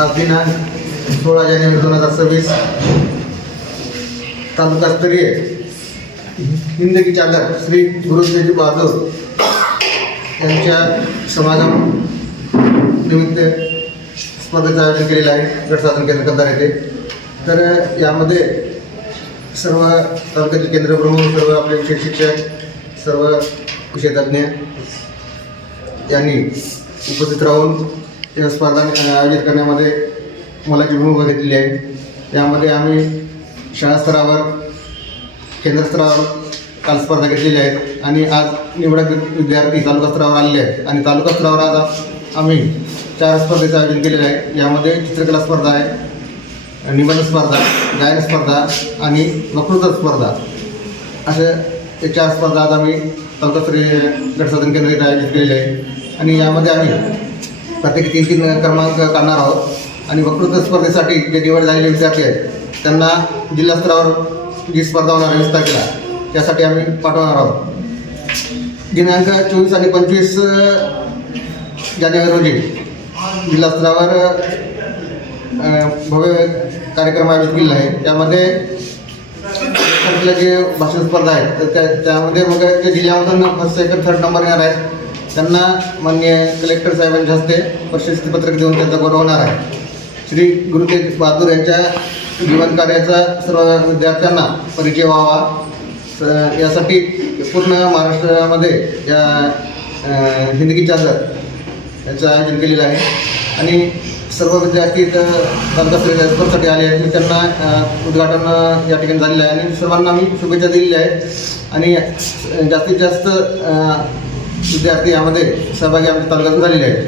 आज दिनांक 16 जानेवारी 2026 तालुकास्तरीय हिंद की चादर श्री गुरु तेग बहादूर यांच्या समागम निमित्त स्पर्धेचं आयोजन केलेलं आहे गट साधन केंद्र कंधार येथे. तर यामध्ये सर्व तालुक्यातील केंद्र प्रमुख, सर्व आपले विषय शिक्षक, सर्व विषय तज्ज्ञ यांनी उपस्थित राहून या स्पर्धा आयोजित करण्यामध्ये मोलाची भूमिका घेतलेली आहे. यामध्ये आम्ही शाळा स्तरावर, केंद्र स्तरावर काल स्पर्धा घेतलेल्या आहेत आणि आज निवडक विद्यार्थी तालुका स्तरावर आलेले आहेत आणि तालुका स्तरावर आज आम्ही 4 स्पर्धेचं आयोजन केलेलं आहे. यामध्ये चित्रकला स्पर्धा आहे, निबंध स्पर्धा, गायन स्पर्धा आणि वक्तृत्व स्पर्धा अशा 4 स्पर्धा आज आम्ही तालुकास्तरीय गटसाधन केंद्र इथे आयोजित केलेले आहे आणि यामध्ये आम्ही प्रत्येकी 3-3 क्रमांक काढणार आहोत आणि वक्तृत्व स्पर्धेसाठी जे निवड झालेले विद्यार्थी आहेत त्यांना जिल्हा स्तरावर जी स्पर्धा होणार आहे 20 तारखेला त्यासाठी आम्ही पाठवणार आहोत. दिनांक 24 आणि 25 जानेवारी रोजी जिल्हा स्तरावर भव्य कार्यक्रम आयोजित केलेला आहे. त्यामध्ये जे भाषण स्पर्धा आहेत तर त्यामध्ये मग जे जिल्ह्यामधून फर्स्ट, सेकंड, थर्ड नंबर येणार आहेत त्यांना माननीय कलेक्टर साहेबांच्या हस्ते प्रशस्तीपत्रक देऊन त्यांचा गौरव होणार आहे. श्री गुरु तेग बहादूर यांच्या जीवन कार्याचा सर्व विद्यार्थ्यांना परिचय व्हावा यासाठी पूर्ण महाराष्ट्रामध्ये या हिंद की चादर याचं आयोजन केलेलं आहे आणि सर्व विद्यार्थी तालुकास्तरीय स्पर्धेसाठी आले आहेत. मी त्यांना उद्घाटन या ठिकाणी झालेलं आहे आणि सर्वांना मी शुभेच्छा दिलेल्या आहेत आणि जास्तीत जास्त विद्यार्थी यामध्ये सहभागी आमच्या तालुक्यातून झालेले आहेत.